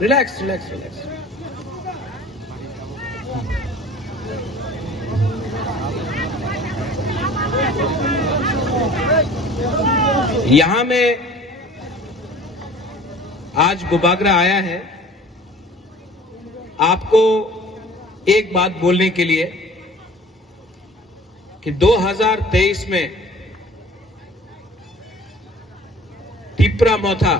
Relax relax relax. यहां में आज गुबागरा आया है आपको एक बात बोलने के लिए कि 2023 में तिपरा मोथा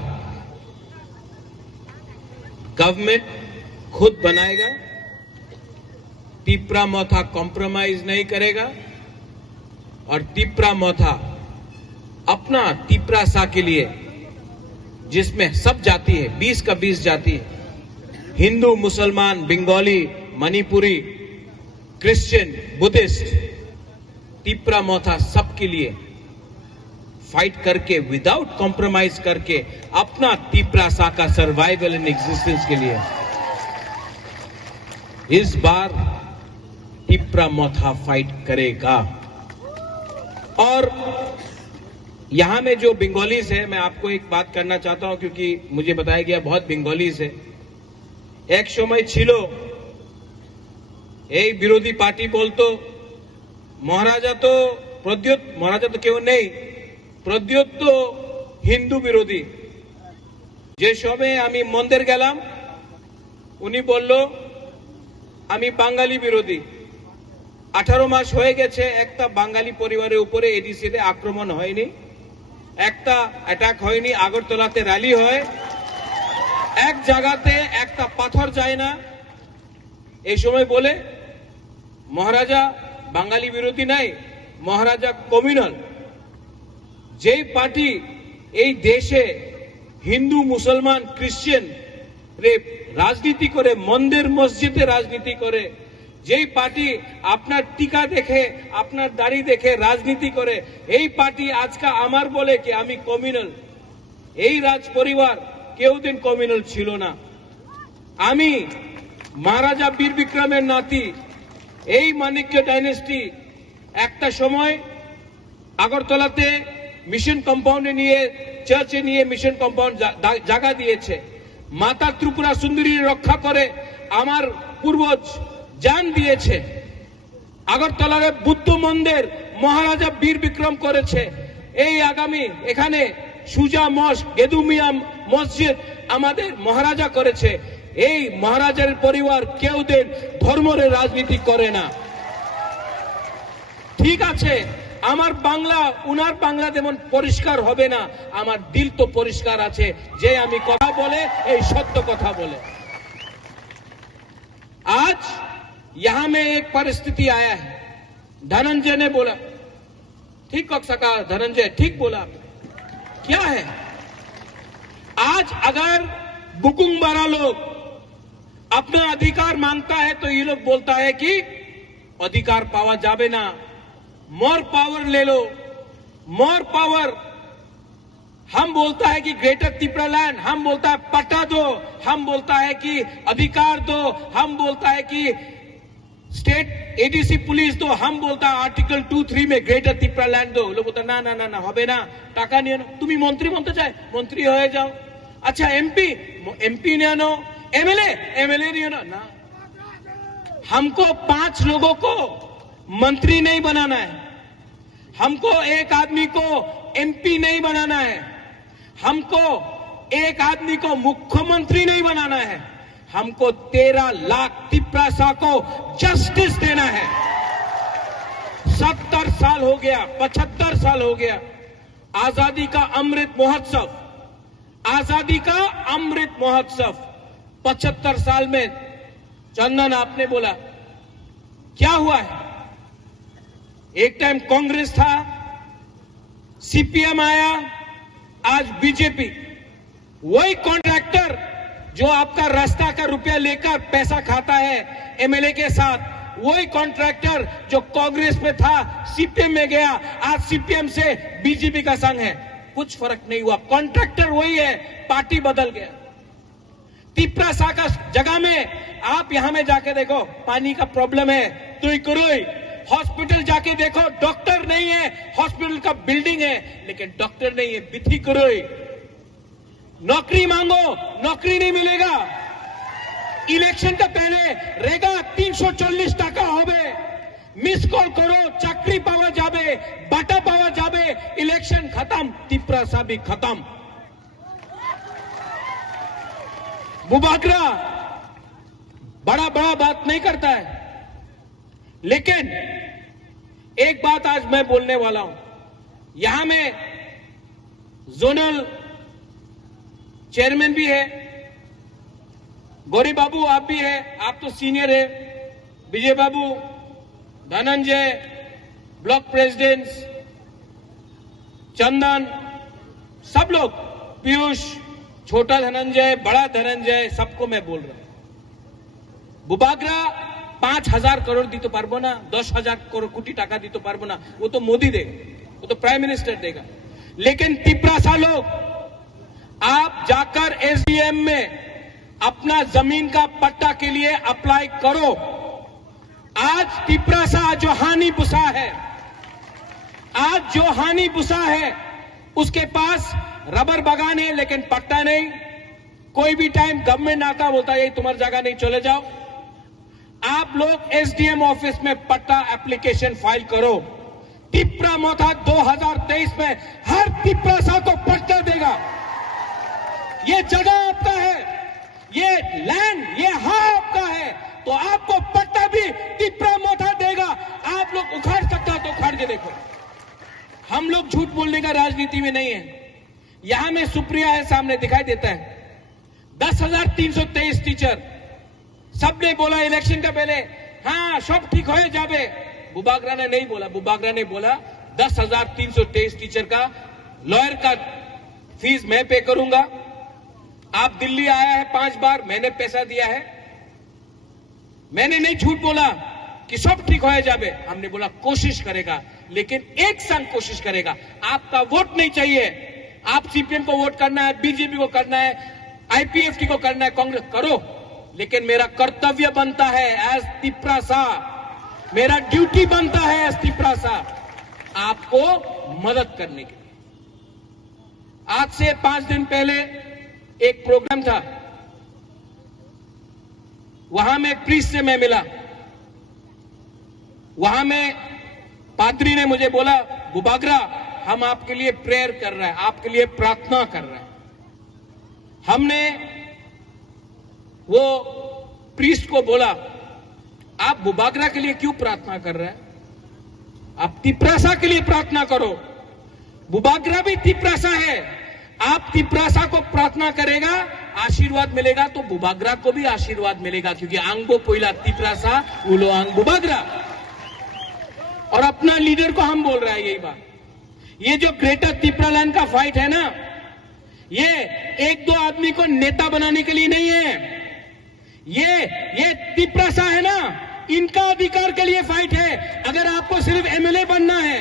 गवर्नमेंट खुद बनाएगा। तिपरा मोथा कॉम्प्रोमाइज नहीं करेगा और तिपरा मोथा अपना तिपरा सा के लिए, जिसमें सब जाति है, 20 का 20 जाति है, हिंदू, मुसलमान, बंगाली, मणिपुरी, क्रिश्चियन, बुद्धिस्ट, तिपरा मोथा सबके लिए फाइट करके विदाउट कॉम्प्रोमाइज करके अपना तिपरा सा का सर्वाइवल इन एग्जिस्टेंस के लिए इस बार तिपरा मोथा फाइट करेगा। और यहां में जो बंगालीज है, मैं आपको एक बात करना चाहता हूं क्योंकि मुझे बताया गया बहुत बंगालीज है। एक समय छिलो এই বিরোধী পার্টি বলতো মহারাজা তো প্রদ্যোৎ, মহারাজা তো কেউ নেই, প্রদ্যোৎ তো হিন্দু বিরোধী। যে সময় আমি মন্দির গেলাম উনি বলল আমি বাঙালি বিরোধী। 18 মাস হয়ে গেছে একটা বাঙালি পরিবারের উপরে এডিসিতে আক্রমণ হয়নি, একটা অ্যাটাক হয়নি, আগরতলাতে র্যালি হয়, এক জায়গাতে একটা পাথর যায় না। এই সময় বলে মহারাজা বাঙালি বিরোধী নাই, মহারাজা কমিউনাল। যেই পার্টি এই দেশে হিন্দু, মুসলমান, ক্রিশ্চিয়ান রে রাজনীতি করে, মন্দির মসজিদে রাজনীতি করে, যেই পার্টি আপনার টিকা দেখে, আপনার দাড়ি দেখে রাজনীতি করে, এই পার্টি আজকে আমার বলে কি আমি কমিউনাল। এই রাজ পরিবার কেউ দিন কমিউনাল ছিল না। আমি মহারাজা বীর বিক্রমের নাতি, এই মানিক্য ডাইনেস্টি একটা সময় আগরতলাতে মিশন কম্পাউন্ডে নিয়ে, চার্চে নিয়ে মিশন কম্পাউন্ড জায়গা দিয়েছে। মাতা ত্রিপুরা সুন্দরী রক্ষা করে আমার পূর্বজ জান দিয়েছে। আগরতলার বুদ্ধ মন্দির মহারাজা বীর বিক্রম করেছে। এই আগামী এখানে সুজা মস্ক, গেদুমিয়া মসজিদ আমাদের মহারাজা করেছে। এই মহারাজার পরিবার কেউ দিন ধর্মের রাজনীতি করে না। ঠিক আছে, আমার বাংলা উনার বাংলা যেমন পরিষ্কার হবে না, আমার দিল তো পরিষ্কার আছে যে আমি কথা বলে এই সত্য কথা বলে। आज यहां में एक परिस्थिति आया है। धनंजय ने बोला, ठीक कहा धनंजय, ठीक बोला। क्या है आज अगर बुकुंबारा लोग अपना अधिकार मांगता है तो ये लोग बोलता है कि अधिकार पावा जावे ना, मोर पावर ले लो, मोर पावर। हम बोलता है कि ग्रेटर त्रिपुरा लैंड, हम बोलता है पट्टा दो, हम बोलता है कि अधिकार दो, हम बोलता है कि स्टेट एडीसी पुलिस दो, हम बोलता है आर्टिकल 2-3 में ग्रेटर त्रिपुरा लैंड दो। लोग बोलता ना ना ना ना होबे ना, टाका निये ना, तुम मंत्री बनते चाहे मंत्री हो जाओ। अच्छा एमपी, एमपी निये नो, एमएलए निये ना। हमको 5 लोगों को मंत्री नहीं बनाना है, हमको एक आदमी को एमपी नहीं बनाना है, हमको एक आदमी को मुख्यमंत्री नहीं बनाना है, हमको 13 लाख तिपरा को जस्टिस देना है। 70 साल हो गया, 75 साल हो गया आजादी का अमृत महोत्सव, आजादी का अमृत महोत्सव। 75 साल में चंदन आपने बोला क्या हुआ है? एक टाइम कांग्रेस था, सीपीएम आया, आज बीजेपी। वही कॉन्ट्रैक्टर जो आपका रास्ता का रुपया लेकर पैसा खाता है एमएलए के साथ, वही कॉन्ट्रैक्टर जो कांग्रेस में था सीपीएम में गया, आज सीपीएम से बीजेपी का संग है। कुछ फर्क नहीं हुआ, कॉन्ट्रैक्टर वही है, पार्टी बदल गया। तिपरा सा का जगह में आप यहां में जाके देखो पानी का प्रॉब्लम है, तो करोई हॉस्पिटल जाके देखो डॉक्टर नहीं है, हॉस्पिटल का बिल्डिंग है लेकिन डॉक्टर नहीं है, बिथी करोई। नौकरी मांगो, नौकरी नहीं मिलेगा। इलेक्शन का पहले रेगा 340 টাকা হবে, मिस कॉल करो, चाकरी पावा जाबे, बाटा पावा जाबे, इलेक्शन खत्म, तिपरासा भी खत्म। बुबागरा बड़ा बड़ा बात नहीं करता है, लेकिन एक बात आज मैं बोलने वाला हूं। यहां में जोनल चेयरमैन भी है, गौरी बाबू आप भी है, आप तो सीनियर है, विजय बाबू, धनंजय, ब्लॉक प्रेसिडेंट, चंदन, सब लोग, पीयूष, छोटा धनंजय, बड़ा धनंजय, सबको मैं बोल रहा हूं। बुबागरा 5,000 करोड़ दी तो पारबो ना, 10,000 कोटी टाका दी तो पारबो ना, वो तो मोदी देगा, वो तो प्राइम मिनिस्टर देगा। लेकिन तिपरासा लोग, आप जाकर एसडीएम में अपना जमीन का पट्टा के लिए अप्लाई करो। आज तिपरासा जो हानि बुसा है, आज जो हानि बुसा है, उसके पास रबर बागान है लेकिन पट्टा नहीं। कोई भी टाइम गवर्नमेंट आता बोलता है ये तुम्हारी जगह नहीं, चले जाओ। आप लोग एसडीएम ऑफिस में पट्टा एप्लीकेशन फाइल करो। तिपरा मोथा 2023 में हर तिपरासा को पट्टा देगा। ये जगह आपका है, ये लैंड, ये आपका है, तो आपको पट्टा भी तिपरा मोथा देगा। आप लोग उखाड़ सकता तो उखाड़ के देखो। हम लोग झूठ बोलने का राजनीति में नहीं है। यहां में सुप्रिया है, सामने दिखाई देता है, 10,323 टीचर। सबने बोला इलेक्शन का पहले, हाँ सब ठीक हो जाबे। बुबागरा ने नहीं बोला, बुबागरा ने बोला 10,323 टीचर का लॉयर का फीस मैं पे करूंगा। आप दिल्ली आया है 5 बार, मैंने पैसा दिया है। मैंने नहीं झूठ बोला कि सब ठीक हो जाबे। हमने बोला कोशिश करेगा, लेकिन एक संग कोशिश करेगा। आपका वोट नहीं चाहिए। आप सीपीएम को वोट करना है, बीजेपी को करना है, आईपीएफटी को करना है, कांग्रेस करो, लेकिन मेरा कर्तव्य बनता है एज तिपरासा, मेरा ड्यूटी बनता है एज तिपरासा आपको मदद करने के लिए। आज से 5 दिन पहले एक प्रोग्राम था, वहां में प्रीस्ट से मैं मिला। वहां में पादरी ने मुझे बोला, बुबागरा हम आपके लिए प्रेयर कर रहे हैं, आपके लिए प्रार्थना कर रहे हैं। हमने वो प्रीस्ट को बोला, आप बुबागरा के लिए क्यों प्रार्थना कर रहे हैं? आप तिपरासा के लिए प्रार्थना करो। बुबागरा भी तिपरासा है। आप तिपरासा को प्रार्थना करेगा, आशीर्वाद मिलेगा, तो बुबागरा को भी आशीर्वाद मिलेगा, क्योंकि आंगो पोइला तिपरासा उलो आंग बुबागरा। और अपना लीडर को हम बोल रहे हैं यही बात। ये जो ग्रेटर तिपरालैंड का फाइट है ना, ये 1-2 आदमी को नेता बनाने के लिए नहीं है। ये तिपरासा है ना, इनका अधिकार के लिए फाइट है। अगर आपको सिर्फ एमएलए बनना है,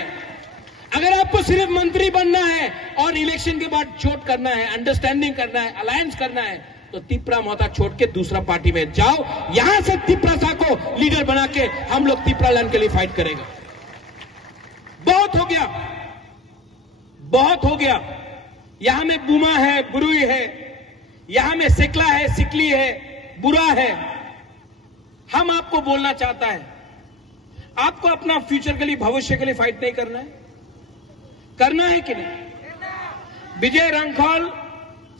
अगर आपको सिर्फ मंत्री बनना है और इलेक्शन के बाद छोड़ करना है, अंडरस्टैंडिंग करना है, अलायंस करना है, तो तिपरा मोहता छोड़ के दूसरा पार्टी में जाओ। यहां से तिपरासा को लीडर बना के हम लोग तिपरालैंड के लिए फाइट करेंगे। बहुत हो गया, बहुत हो गया। यहां में बुमा है, बुरुई है, यहां में सिकला है, सिकली है, बुरा है। हम आपको बोलना चाहता है, आपको अपना फ्यूचर के लिए, भविष्य के लिए फाइट नहीं करना है? करना है कि नहीं? विजय रंखौल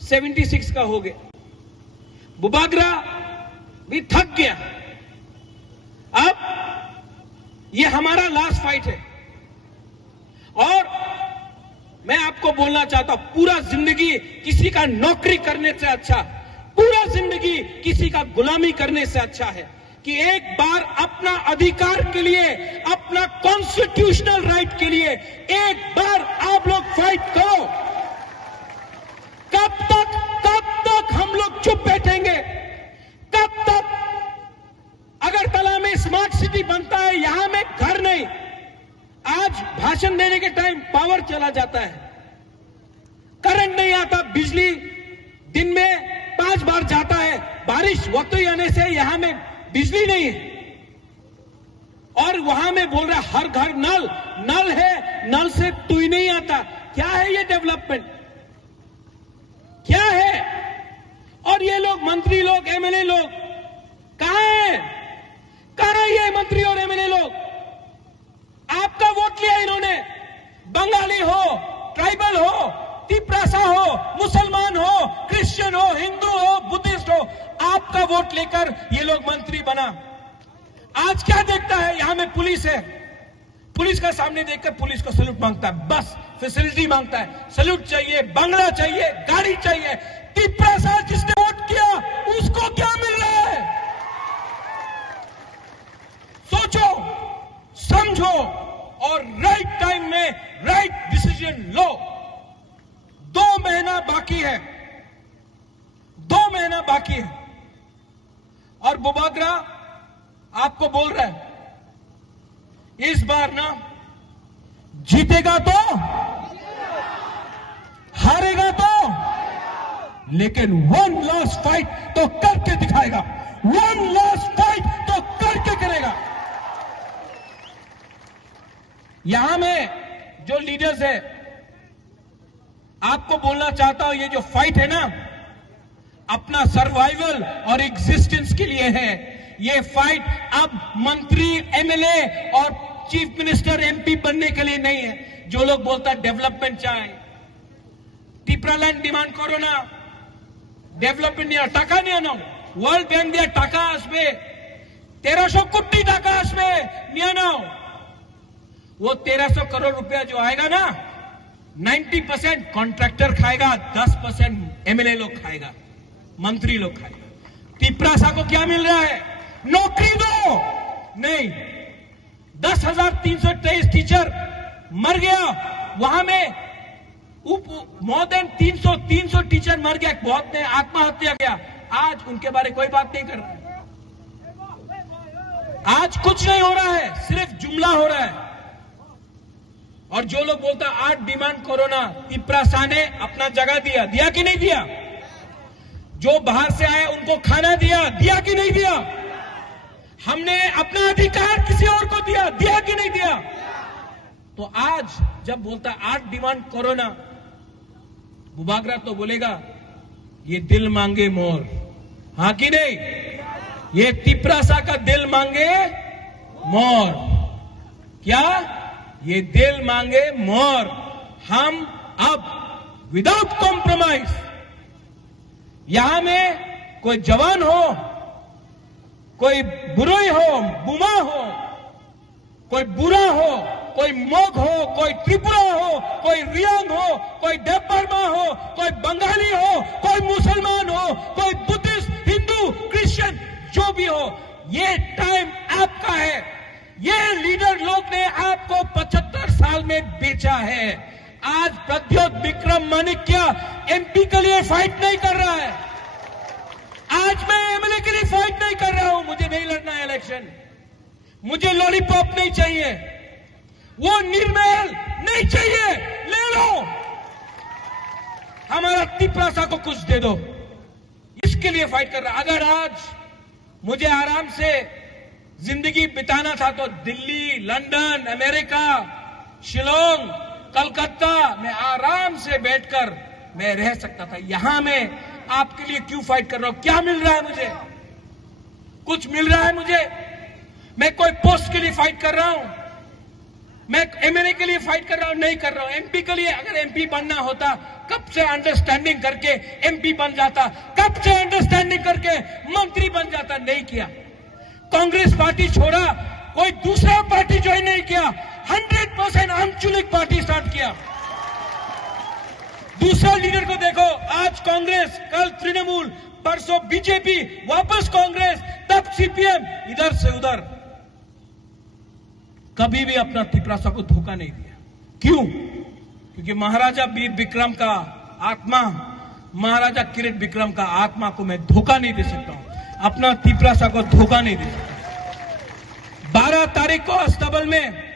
76 का हो गया, बुबागरा भी थक गया। अब ये हमारा लास्ट फाइट है। और मैं आपको बोलना चाहता हूं, पूरा जिंदगी किसी का नौकरी करने से अच्छा, पूरा जिंदगी किसी का गुलामी करने से अच्छा है कि एक बार अपना अधिकार के लिए, अपना कॉन्स्टिट्यूशनल राइट के लिए एक बार आप लोग फाइट करो। कब तक हम लोग चुप बैठेंगे? कब तक? अगरतला में स्मार्ट सिटी बनता है, यहां में घर नहीं। आज भाषण देने के टाइम पावर चला जाता है, करंट नहीं आता, बिजली दिन में 5 बार जाता है, बारिश वक्त ही आने से यहां में बिजली नहीं है। और वहां में बोल रहा हर घर नल है, नल से तू ही नहीं आता। क्या है ये डेवलपमेंट? क्या है? और ये लोग मंत्री लोग, एमएलए लोग क्रिश्चियन हो, हिंदू हो, बुद्धिस्ट हो, आपका वोट लेकर ये लोग मंत्री बना। आज क्या देखता है, यहां में पुलिस है, पुलिस का सामने देखकर पुलिस को सैल्यूट मांगता है, बस फैसिलिटी मांगता है, सैल्यूट चाहिए, बंगला चाहिए, गाड़ी चाहिए। तिपरा साहब जिसने वोट किया उसको क्या मिल रहा है? सोचो, समझो और राइट टाइम में राइट डिसीजन लो। 2 महीना बाकी है, 2 महीना बाकी है और बुबागरा आपको बोल रहा है इस बार ना जीतेगा तो, हारेगा तो, लेकिन 1 लास्ट फाइट तो करके दिखाएगा, 1 लास्ट फाइट तो करके करेगा। यहां में जो लीडर्स है, आपको बोलना चाहता हूं, ये जो फाइट है ना, अपना सर्वाइवल और एग्जिस्टेंस के लिए है। ये फाइट अब मंत्री, एमएलए और चीफ मिनिस्टर, एमपी बनने के लिए नहीं है। जो लोग बोलता है डेवलपमेंट चाहे, टिप्रालैंड डिमांड करो ना, डेवलपमेंट नहीं, टाका नहीं आना, वर्ल्ड बैंक दिया टाका आसबे, 1300 कोटी टाका आसबे नहीं आना। वो 1300 करोड़ रुपया जो आएगा ना, 90% कॉन्ट्रैक्टर खाएगा, 10% एमएलए लोग खाएगा, मंत्री लोग खाएगा। तिपरासा को क्या मिल रहा है? नौकरी दो, नहीं। 10,323 टीचर मर गया, वहां में मोर देन 300 टीचर मर गया, बहुत ने आत्महत्या किया। आज उनके बारे कोई बात नहीं कर रहा है। आज कुछ नहीं हो रहा है, सिर्फ जुमला हो रहा है। और जो लोग बोलता है 8 डिमांड करो ना, तिपरासा ने अपना जगह दिया कि नहीं दिया? जो बाहर से आए उनको खाना दिया कि नहीं दिया? हमने अपना अधिकार किसी और को दिया कि नहीं दिया? तो आज जब बोलता 8 डिमांड करो ना, बुबागरा तो बोलेगा ये दिल मांगे मोर, हां कि नहीं? ये तिपरासा का दिल मांगे मोर, क्या? ये दिल मांगे मोर। हम अब विदाउट कॉम्प्रोमाइज, यहां में कोई जवान हो, कोई बुराई हो, बुमा हो, कोई बुरा हो, कोई मोग हो, कोई त्रिपुरा हो, कोई रियांग हो, कोई देवबर्मा हो, कोई बंगाली हो, कोई मुसलमान हो, कोई बुद्धिस्ट, हिंदू, क्रिश्चियन, जो भी हो, ये टाइम आपका है। ये लीडर लोग ने आपको 75 साल में बेचा है। आज प्रद्योत विक्रम माणिक्य एमपी के लिए फाइट नहीं कर रहा है, आज मैं एमएलए के लिए फाइट नहीं कर रहा हूं। मुझे नहीं लड़ना है इलेक्शन, मुझे लॉलीपॉप नहीं चाहिए, वो निर्मल नहीं चाहिए, ले लो, हमारा तिपरासा को कुछ दे दो, इसके लिए फाइट कर रहा। अगर आज मुझे आराम से जिंदगी बिताना था तो दिल्ली, लंदन, अमेरिका, शिलोंग, कलकत्ता में आराम से बैठकर मैं रह सकता था। यहां मैं आपके लिए क्यों फाइट कर रहा हूं? क्या मिल रहा है मुझे? कुछ मिल रहा है मुझे? मैं कोई पोस्ट के लिए फाइट कर रहा हूं? मैं एमएलए के लिए फाइट कर रहा हूं? नहीं कर रहा हूं। एमपी के लिए, अगर एमपी बनना होता कब से अंडरस्टैंडिंग करके एमपी बन जाता, कब से अंडरस्टैंडिंग करके मंत्री बन जाता, नहीं किया। कांग्रेस पार्टी छोड़ा, कोई दूसरा पार्टी ज्वाइन नहीं किया, 100% अनचुनिक पार्टी स्टार्ट किया। दूसरा लीडर को देखो, आज कांग्रेस, कल तृणमूल, परसों बीजेपी, वापस कांग्रेस, तब सीपीएम, इधर से उधर। कभी भी अपना तिपरासा को धोखा नहीं दिया। क्यों? क्योंकि महाराजा वीर विक्रम का आत्मा, महाराजा किरीट विक्रम का आत्मा को मैं धोखा नहीं दे सकता हूं, अपना तिपरासा को धोखा नहीं दे सकता। 12 तारीख को अस्तबल में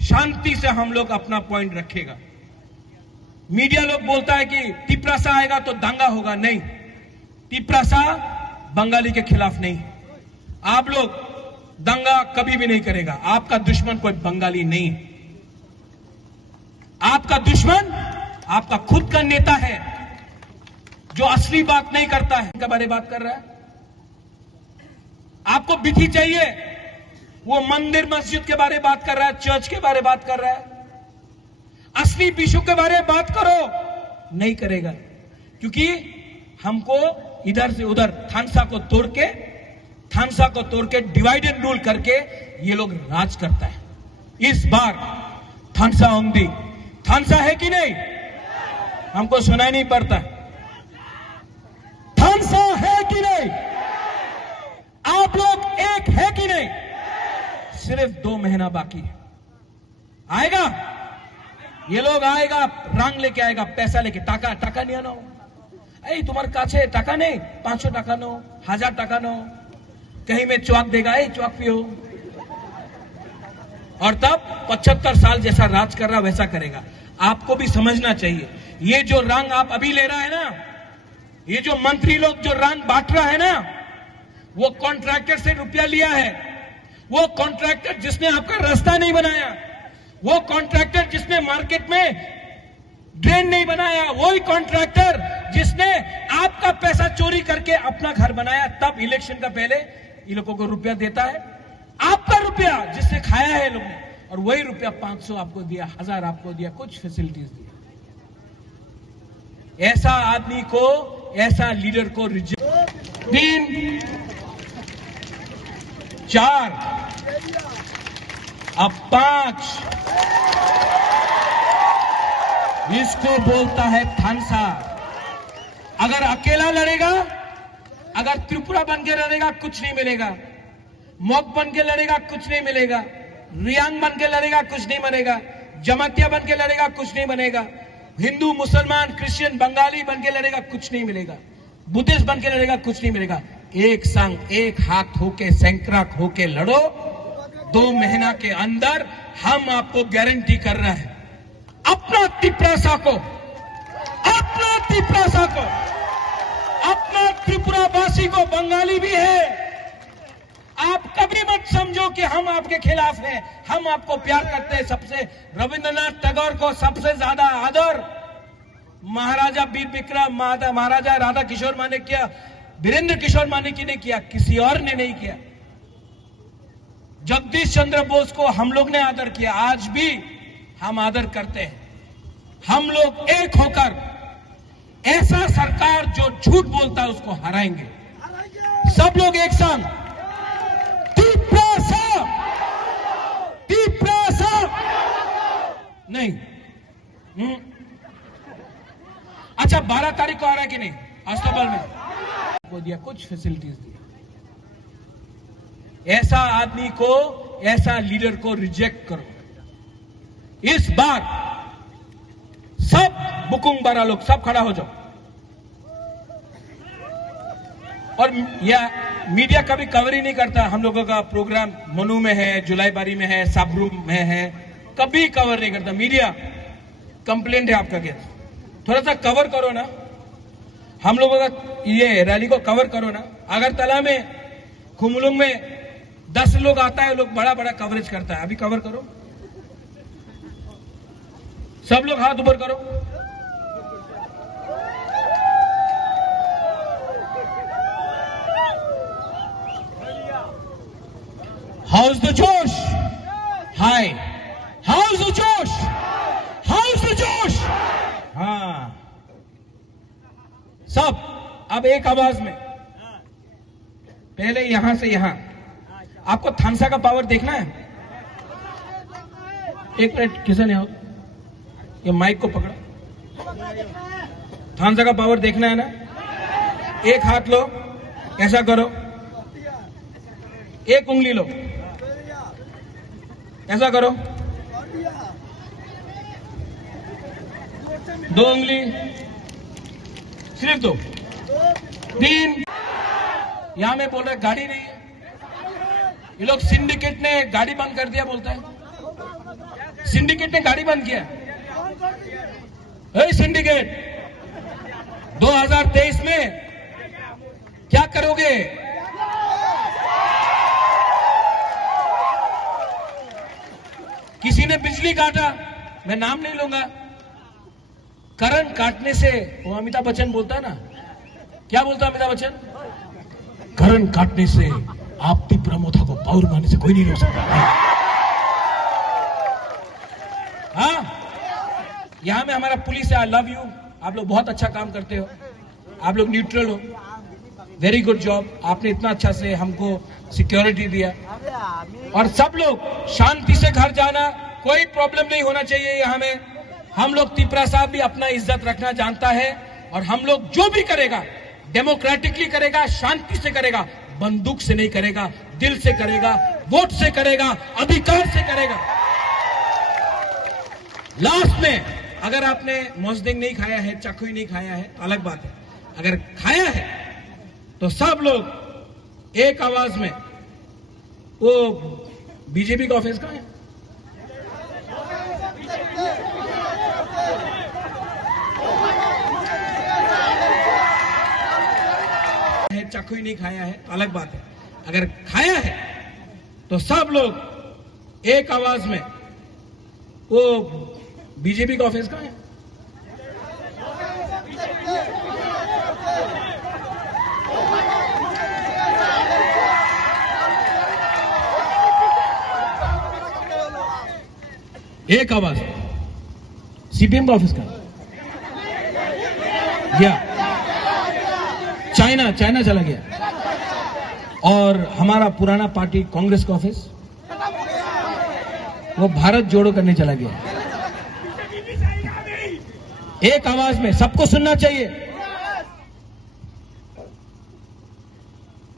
शांति से हम लोग अपना पॉइंट रखेगा। मीडिया लोग बोलता है कि तिपरासा आएगा तो दंगा होगा, नहीं, तिपरासा बंगाली के खिलाफ नहीं। आप लोग दंगा कभी भी नहीं करेगा। आपका दुश्मन कोई बंगाली नहीं, आपका दुश्मन आपका खुद का नेता है जो असली बात नहीं करता है, के बारे में बात कर रहा है। आपको विधि चाहिए, वो मंदिर मस्जिद के बारे में बात कर रहा है, चर्च के बारे में बात कर रहा है। असली विषयों के बारे में बात करो, नहीं करेगा, क्योंकि हमको इधर से उधर थानसा को तोड़ के डिवाइड एंड रूल करके ये लोग राज करता है। इस बार थानसा ओंगदी, थानसा है कि नहीं? हमको सुनाई नहीं पड़ता। थानसा है कि नहीं? आप लोग एक है कि नहीं? सिर्फ 2 महीना बाकी है। आएगा ये लोग, आएगा रंग लेके आएगा, पैसा लेके, टाका नहीं आना। ऐ तुम्हारे काछे टाका नहीं, 500 टाका नो, 1000 टाका नो, कहीं में चौक देगा, चौक पियो। और तब 75 साल जैसा राज कर रहा वैसा करेगा। आपको भी समझना चाहिए, ये जो रंग आप अभी ले रहा है ना, ये जो मंत्री लोग जो रंग बांट रहा है ना, वो कॉन्ट्रैक्टर से रुपया लिया है। वो कॉन्ट्रैक्टर जिसने आपका रास्ता नहीं बनाया, वो कॉन्ट्रैक्टर जिसने मार्केट में ड्रेन नहीं बनाया, वही कॉन्ट्रैक्टर जिसने आपका पैसा चोरी करके अपना घर बनाया, तब इलेक्शन का पहले इन लोगों को रुपया देता है। आपका रुपया जिससे खाया है लोग ने, और वही रुपया 500 आपको दिया, 1000 आपको दिया, कुछ फैसिलिटीज दी। ऐसा आदमी को, ऐसा लीडर को रिजेक्ट। 3, 4, अब 5, इसको बोलता है थानसा। अगर अकेला लड़ेगा, अगर त्रिपुरा बन के लड़ेगा, कुछ नहीं मिलेगा। मोक बन के लड़ेगा, कुछ नहीं मिलेगा। रियांग बन के लड़ेगा, कुछ नहीं बनेगा। जमातिया बन के लड़ेगा, कुछ नहीं बनेगा। हिंदू, मुसलमान, क्रिश्चियन, बंगाली बन के लड़ेगा, कुछ नहीं मिलेगा। बुद्धिस्ट बन के लड़ेगा, कुछ नहीं मिलेगा। एक संग, एक हाथ होके, सैंकड़क होके लड़ो। 2 महीना के अंदर हम आपको गारंटी कर रहे हैं, अपना त्रिपुरावासी को, बंगाली भी है। आप कभी मत समझो कि हम आपके खिलाफ हैं। हम आपको प्यार करते हैं। सबसे रविंद्रनाथ टैगोर को सबसे ज्यादा आदर महाराजा वीर विक्रम, महाराजा राधा किशोर मानिक्य, वीरेंद्र किशोर मानिक्य ने किया, किसी और ने नहीं किया। जगदीश चंद्र बोस को हम लोग ने आदर किया, आज भी हम आदर करते हैं। हम लोग एक होकर ऐसा सरकार जो झूठ बोलता है उसको हराएंगे। सब लोग एक संग, नहीं। अच्छा, 12 तारीख को आ रहा है कि नहीं? अस्तबल में वो दिया, कुछ फैसिलिटीज दी। ऐसा आदमी को, ऐसा लीडर को रिजेक्ट करो। इस बार सब बुकुंग बारा लोग सब खड़ा हो जाओ। और यह मीडिया कभी कवर ही नहीं करता। हम लोगों का प्रोग्राम मनु में है, जुलाईबारी में है, साबरू में है, कभी कवर नहीं करता मीडिया। कंप्लेंट है आपका क्या? थोड़ा सा कवर करो ना, हम लोगों का ये रैली को कवर करो ना। अगरतला में, खुमलुंग में 10 लोग आता है, लोग बड़ा बड़ा कवरेज करता है। अभी कवर करो, सब लोग हाथ ऊपर करो। हाउस द जोश, हाय, हाउस द जोश, हाउस द जोश। हाँ, सब अब एक आवाज में, पहले यहां से यहां। आपको थानसा का पावर देखना है? एक मिनट, किसी ने ये माइक को पकड़ा। थानसा का पावर देखना है ना? एक हाथ लो, ऐसा करो, एक उंगली लो, ऐसा करो, 2 उंगली, सिर्फ 2, 3। यहां में बोल रहे गाड़ी नहीं है। ये लोग सिंडिकेट ने गाड़ी बंद कर दिया बोलता है। सिंडिकेट ने गाड़ी बंद किया। सिंडिकेट 2023 में क्या करोगे? किसी ने बिजली काटा, मैं नाम नहीं लूंगा, करंट काटने से, वो अमिताभ बच्चन बोलता है ना, क्या बोलता है अमिताभ बच्चन? करंट काटने से आप त्रिपुरा मोथा को पावर मारने से कोई नहीं रोक सकता। हाँ, यहां में हमारा पुलिस है, आई लव यू, आप लोग बहुत अच्छा काम करते हो। आप लोग न्यूट्रल हो, वेरी गुड जॉब, आपने इतना अच्छा से हमको सिक्योरिटी दिया। और सब लोग शांति से घर जाना, कोई प्रॉब्लम नहीं होना चाहिए यहाँ में। हम लोग तिपरा साहब भी अपना इज्जत रखना जानता है और हम लोग जो भी करेगा डेमोक्रेटिकली करेगा, शांति से करेगा, बंदूक से नहीं करेगा, दिल से करेगा, वोट से करेगा, अधिकार से करेगा। लास्ट में अगर आपने मोजदिंग नहीं खाया है, चखुई नहीं खाया है तो अलग बात है, अगर खाया है तो सब लोग एक आवाज में, वो बीजेपी का ऑफिस कहां है? चखुई नहीं खाया है तो अलग बात है, अगर खाया है तो सब लोग एक आवाज में, वो बीजेपी का ऑफिस कहां है? एक आवाज, सीपीएम का ऑफिस कहां गया? चाइना चला गया। और हमारा पुराना पार्टी कांग्रेस का ऑफिस, वो भारत जोड़ो करने चला गया। एक आवाज में सबको सुनना चाहिए।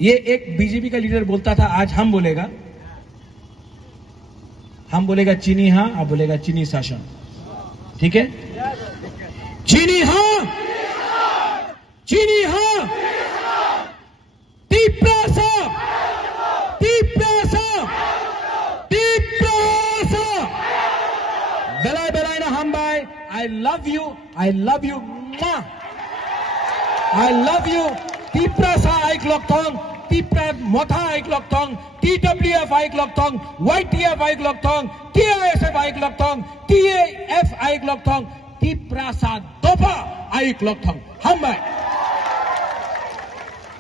ये एक बीजेपी का लीडर बोलता था, आज हम बोलेगा चीनी हां, आप बोलेगा चीनी शासन, ठीक है? चीनी हां, चीनी हां, बेलाय ना हम भाई, I love you, I love you, I love you. Tipra sa aik lok thong, Tipra motha aik lok thong, TWF aik lok thong, YTF aik lok thong, TISF aik lok thong, TAF aik lok thong, Tipra sa dopa aik lok thong. Ham bhai.